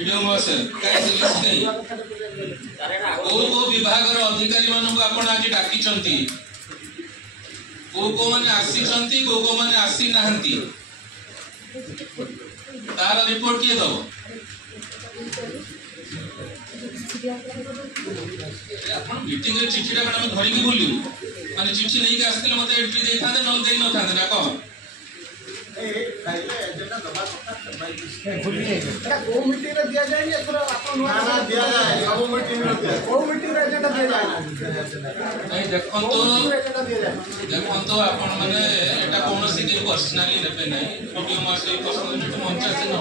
Video महोत्सव काहे list नहीं को विभाग रो अधिकारी मानन को आपण आज डाकी चंती को माने आसी चंती को माने आसी नाहंती तार रिपोर्ट किए दो आपण मीटिंग रे चिठीटा कण हम धरि की बोलियो माने चिठी नै के आस्थिले मते एंट्री देई थाते न देई न थाते ना को एजेंडा दबा भूली जाए एटा को मीटिंग रे दिया जाय एथरा आपण ना दिया जाय सब मीटिंग रे दिया को मीटिंग रे एजेंडा दिया जाय नै देखन तो आपण माने एटा कोनोसी के पर्सनली नेबे नै वीडियो मासे पर्सनली तो मंचा से न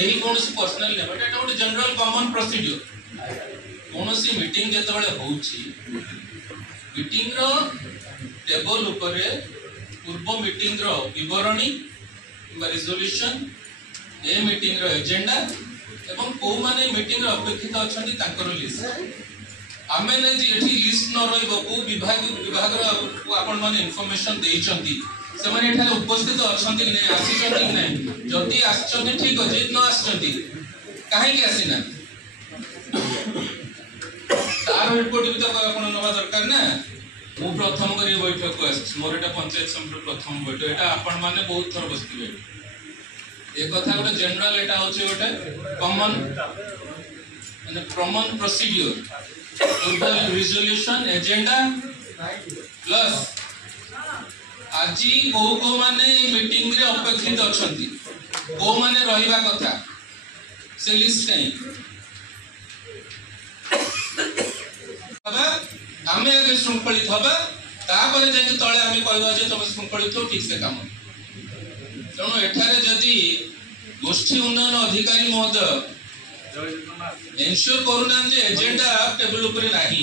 एही कोनोसी पर्सनली नेबे एटा गोटे जनरल कॉमन प्रोसीजर कोनोसी मीटिंग जेतबेले होउची मीटिंग रो टेबल ऊपर पूर्व मीटिंग रो विवरणी resolution a meeting row agenda एवं को माने मीटिंग रो अपेक्षित अछंती ताकर लिस्ट आमे नै जे एठी लिस्ट न रहइबो को विभाग रो आपण माने इंफॉर्मेशन देई चंती से माने एठा उपस्थित अछंती नै आसी चंती नै जदी आछंती ठीक अछि न आछंती काहे के आसी ना तार रिपोर्ट भी तो आपण नवा दरकार ना मु प्रथम करी बैठक को आछि मोर एटा पंचायत समिति प्रथम बैठक एटा आपण माने बहुत थर बसतिबे ए कथा गोटे जनरल एटा होचे गोटे कॉमन माने common procedure resolution agenda plus आजी को माने मीटिंग रे अपेक्षित अछंती को माने रहिबा कथा से लिस्ट नै आमे आगे श्रृंखलित हबा तापर जे तळे आमे कहबा जे तुम श्रृंखलित हो ठीक से काम तेणु एठारे जदि गोष्ठी उन्नयन अधिकारी महोदय एन्श्योर करूना जे एजेंडा टेबल ऊपर नाही।